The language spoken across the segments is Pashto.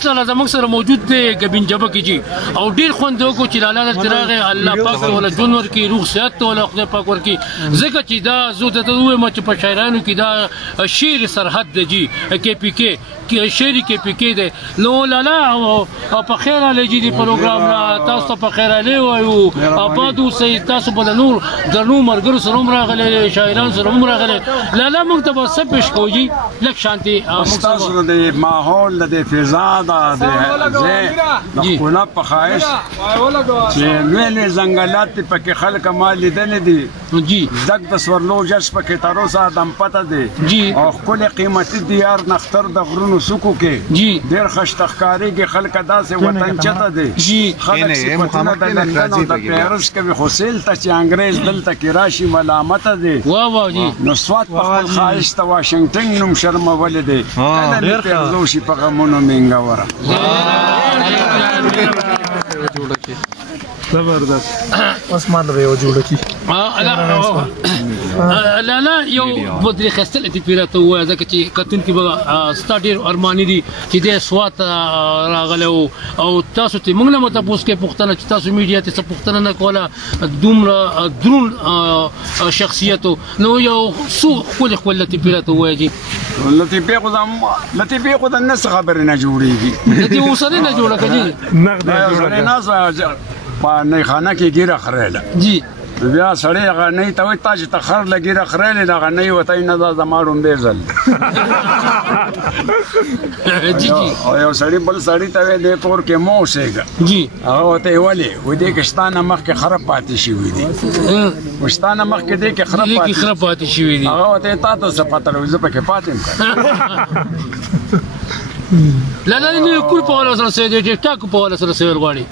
اوس لا زموږ سره موجود دی ګبین جبه کې جی او ډیر خوند وکړو چې لاله تراغه الله پاک ولا جون ورکی روح صحت ولا خدای پاک ورکی ځکه چې دا زو ته وایم چې په شاعرانو کې دا شعر سرحد دی جی کې پی کې شعر کې پی کې دی نو لاله او په خیر علی جی دی پروګرام لا تاسو په خیر علی وایو آبادو سي تاسو په نور درنو مرګر سره راغلي شاعران سره راغلي لاله موږ ته څه پېښ کوي لک شانتي تاسو د ماحول د فضا د ښکلا په خواهش چې لوی ځنګلات پکې خلک ما لیدلي دي جی زګ د سورلو جس پکې تر اوسه دم پته دي او ښکلې قیمتي دیار نختر د غرونو سکو کې جی ډېر خشتخکاري کې خلک داسې وطن چته دي جی خلک صفتونه د لندن او د پیرس کوي خو سیلته چې انګریز دلته کې راشي ملامته دي واه واه جی نو سوات په خپل خواهش ته واشنګټن نوم شرمولی دی کله مې پیرزو شي په غمونو مینګه وره زبردست اسمان به یو جوړه کی لا یو بدري خستل تی پیراته و ځکه چې کتون کې به سټاډیر ارمانی دي چې د سوات راغله او تاسو ته موږ نه متپوس کې پښتنه چې تاسو میډیا ته څه پښتنه نه کوله دومره درون شخصیت نو یو سو خپل تی پیراته وایي لطیفه خو د نس خبر نه جوړیږي دې وسره نه جوړه کړي نقد په نه خانه کې ګیره خړېله جی بیا سړی هغه نه ته وایي تا چې ته خر لګیره خړېلې هغه نه وته نه دا زما ړومبې ځل جی جی او یو سړی بل سړی ته وایي دې کور کې مو اوسېږه جی هغه ورته یې ولې وایي دې کې شته نه مخکې خراب پاتې شوي دي شته نه مخکې دې کې خراب پاتې شوي دي هغه ورته تا ته څه پته لګي زه پکې پاتې یم لا نه کول په ولا سره سي ټیک ټاک په ولا سره سي ورغاړي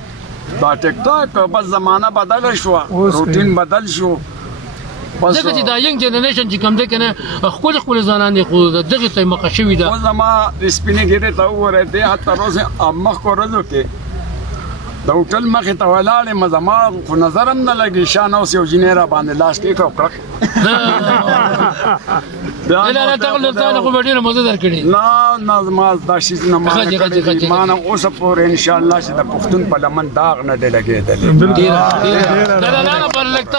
دا ټیک ټاک بس زمانہ بدل شو روټین بدل شو ځکه چې دا ینګ جنریشن چې کوم دی کنه خپل ځوانان دي خو دغه ته مخه شوي ده او زما سپینې ګیرې ته وګوره دې حتی روزه مخ کو ورځو کې د هوټل مخې ته ولاړې مې زما خو نظر هم نه لګي شان اوس یو جنیرا باندې لاس کې کړک لا تغلط تعالی خو ډېره مزه درکړي نه زما دا شي نه ما نه اوس پورې ان شاء الله چې د پښتون په لمن داغ نه دی لګېدلی لا پر لګتا